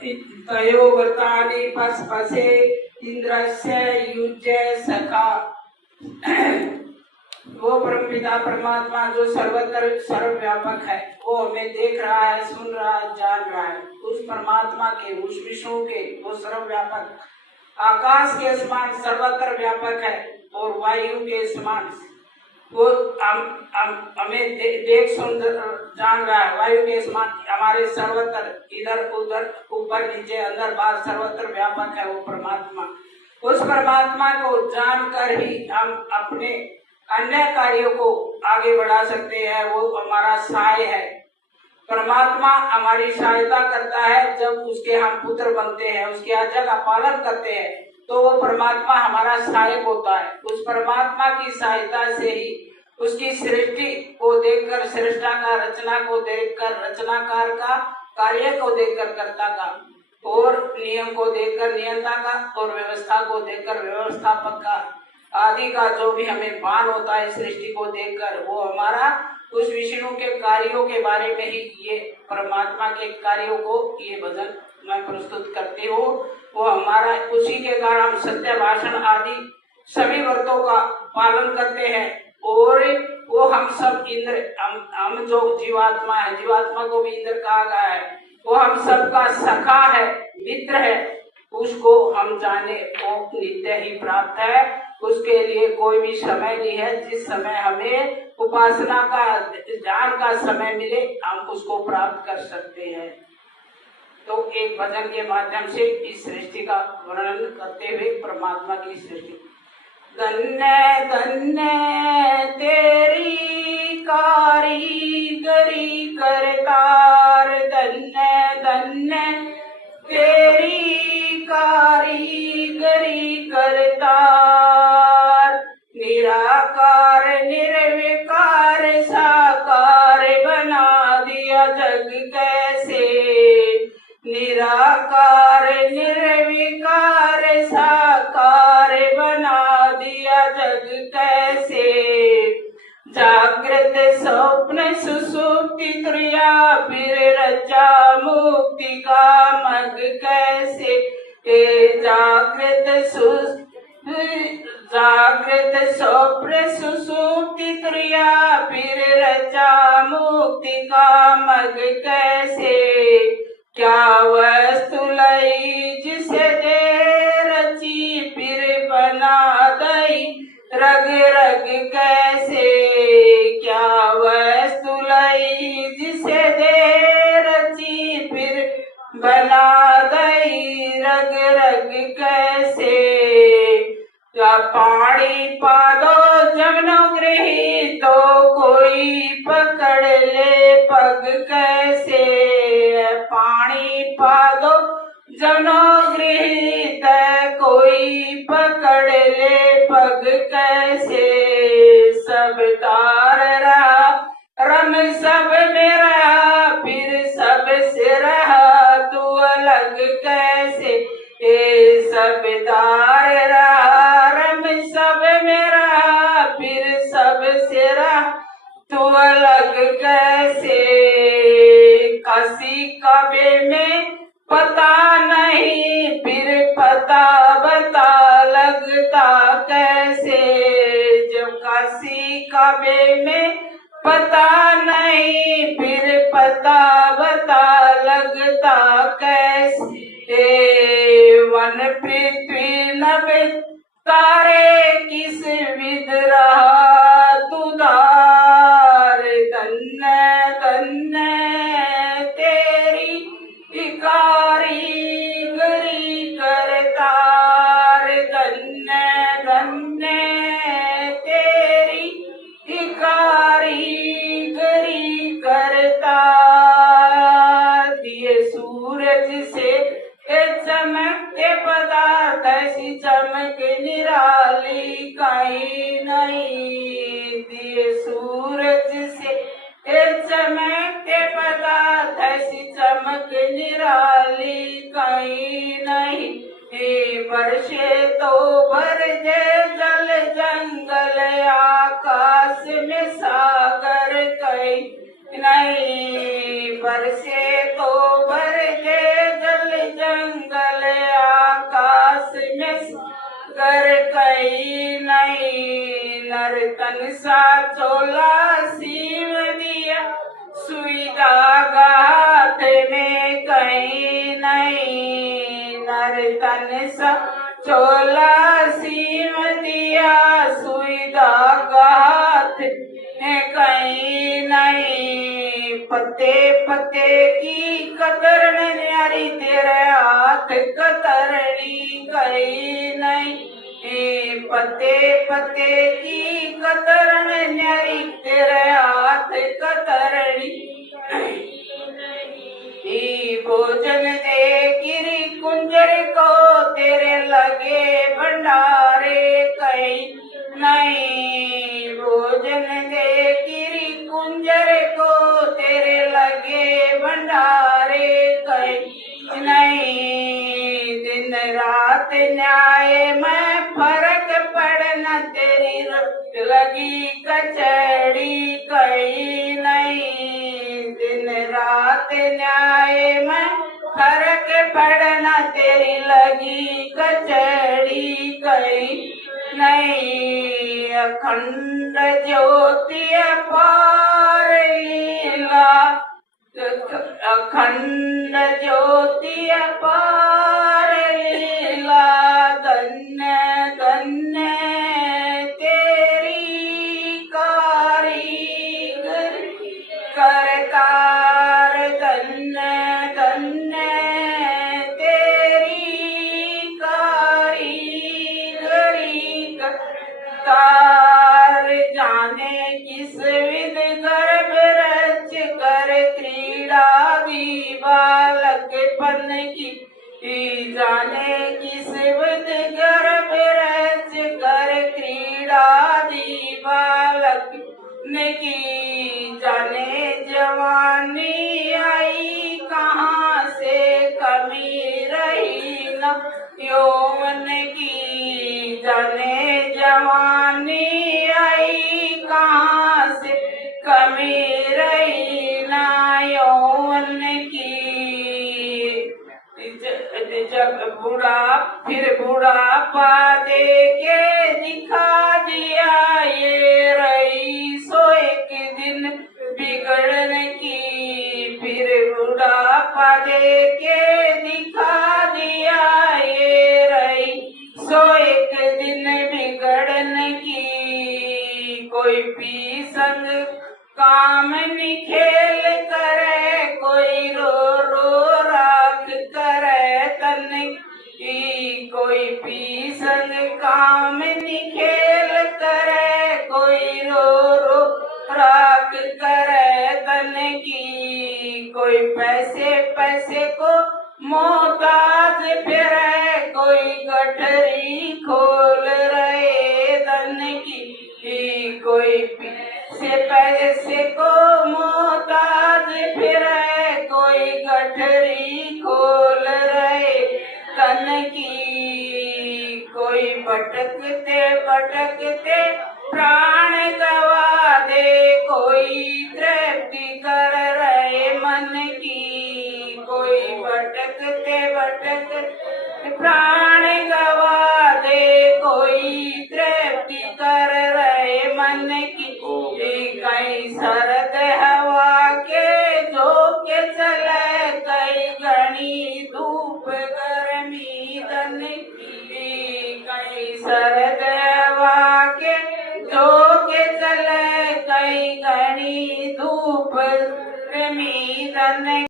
तयो व्रतानि पस्पसे इंद्रस्य युज्य सखा। वो परमपिता परमात्मा जो सर्वत्र सर्वव्यापक है, वो हमें देख रहा है, सुन रहा है, जान रहा है। उस परमात्मा के, उस विष्णु के, वो सर्वव्यापक आकाश के समान सर्वत्र व्यापक है और वायु के समान वो हमें देख सुन जान रहा है। वायु के समान हमारे सर्वत्र इधर उधर ऊपर नीचे अंदर बाहर सर्वत्र व्यापक है वो परमात्मा। उस परमात्मा को जानकर ही हम अपने अन्य कार्यों को आगे बढ़ा सकते हैं। वो हमारा सहाय है। परमात्मा हमारी सहायता करता है जब उसके हम पुत्र बनते हैं, उसकी आज्ञा का पालन करते हैं, तो वो परमात्मा हमारा सहायक होता है। उस परमात्मा की सहायता से ही उसकी सृष्टि को देखकर, सृष्टा का, रचना को देखकर रचनाकार का, कार्य को देखकर कर्ता का, और नियम को देखकर नियंता का, और व्यवस्था को देखकर व्यवस्थापक का, आदि का जो भी हमें भान होता है सृष्टि को देखकर, वो हमारा उस विष्णु के कार्यों के बारे में ही ये परमात्मा के कार्यों को ये भजन मैं प्रस्तुत करती हूँ। वो हमारा उसी के कारण हम सत्य भाषण आदि सभी व्रतों का पालन करते हैं। और वो हम सब इंद्र, हम जो जीवात्मा है, जीवात्मा को भी इंद्र कहा गया है, वो हम सबका सखा है, मित्र है। उसको हम जाने वो नित्य ही प्राप्त है। उसके लिए कोई भी समय नहीं है। जिस समय हमें उपासना का, ध्यान का समय मिले, हम उसको प्राप्त कर सकते हैं। तो एक भजन के माध्यम से इस सृष्टि का वर्णन करते हुए परमात्मा की सृष्टि। धन्य धन्य तेरी कारीगरी करतार, धन्य धन्य तेरी कारीगरी करतार। निराकार निर्विकार साकार बना दिया जग कैसे, निराकार निर्विकार साकार बना दिया जग कैसे। जागृत स्वप्न सुसुप्ति तुरिया फिर रचा मुक्ति का मग कैसे। जागृत स्वप्न सुसुप्ति तुरिया फिर रचा मुक्ति का मग कैसे। क्या वस्तु लई जिसे दे रची फिर बना दई रग रग कैसे। क्या वस्तु लई जिसे दे रची फिर बना दई रग रग कैसे। क्या पानी पादो जमनो गृही तो कोई पकड़ ले पग कैसे। पानी पादो जमनो गृहीत कोई पकड़ ले पग कैसे। सब तार रहा रंग सब में रहा फिर सब से रहा तू अलग कैसे। सब तार रहा रंग सब में रहा फिर सब से रहा तू अलग कैसे। काशी काबे में पता नहीं फिर पता बता लगता कैसे। जब काशी काबे में पता नहीं फिर पता बता लगता कैसे। वन पृथ्वी नभ तारे किस विध रहा तुधार। धन्य धन्य तेरी कारीगरी करतार, धन्य धन्य तेरी कारीगरी करतार। दिए सूरज से चमकते पदार्थ ऐसी चमक निराली कहीं नहीं। दिए सूरज से चमकते पदार्थ ऐसी चमक निराली कहीं नहीं। वर्षे तो भर दे जल जंगल आकाश में सागर कहीं नहीं। वर्षे तो भर दे जल कर कई नहीं, नर्तन सा चोला सीव दिया, सुई धागा हाथ में कहीं नहीं, नर्तन सा चोला सीव दिया, सुई धागा हाथ में कहीं नहीं, पत्ते पत्ते की कतरन न्यारी, तेरे हाथ कतरनी कहीं नहीं, पत्ते पत्ते की कतरन न्यारी, तेरे हाथ कतरनी भोजन दे गिरी कुंजर को, तेरे लगे भंडारे कहीं नहीं, भोजन दे गिरी कुंजर को, तेरे लगे भंडारे कहीं नहीं, दिन रात न्याय में फर्क पड़ना, तेरी लगी कचड़ी कहीं नहीं, दिन रात न्याय में फर्क पड़ना, तेरी लगी कचड़ी कहीं नहीं, अखंड ज्योति अपार लीला, अखंड ज्योति अपार लीला, धन्य धन्य तेरी कारीगर करतार, धन्य धन्य तेरी कारीगरी करतार, जाने किस विध गर्भ रच कर क्रीड़ा दी बालकपन की, जाने किस विध गर्भ रच कर क्रीड़ा दी बालकपन की, जाने जवानी आई कहाँ से कमी रही न यौवन की, जाने जवानी आई कहाँ से कमी रही न यौवन की, जब बूढ़ा फिर बुढ़ापा दे के दिखा दिया, ये रही सो एक दिन बिगड़न की, फिर बुढ़ापा दे के दिखा दिया, ये रही सो एक दिन बिगड़न की, कोई पी संग काम निखेल करे, कोई रो रो राख करे तन की, कोई पी संग काम निखेल करे, कोई रो रो राख करे तन की, कोई पैसे पैसे को मोहताज फिरे, कोई गठरी खोल रहे धन की, कोई पैसे को मोहताज फिरे, कोई गठरी खोल रहे तन की, कोई भटकते भटकते प्राण गवा दे, कोई तृप्ति कर रहे मन की, कोई भटकते भटकते प्राण गवा दे, कोई तृप्ति कर रहे मन की, कई शरद हवा के झोंके चले, कई घनी धूप गर्मी धन की, कई शरद हवा के झोंके चले, कई घनी धूप गर्मी धन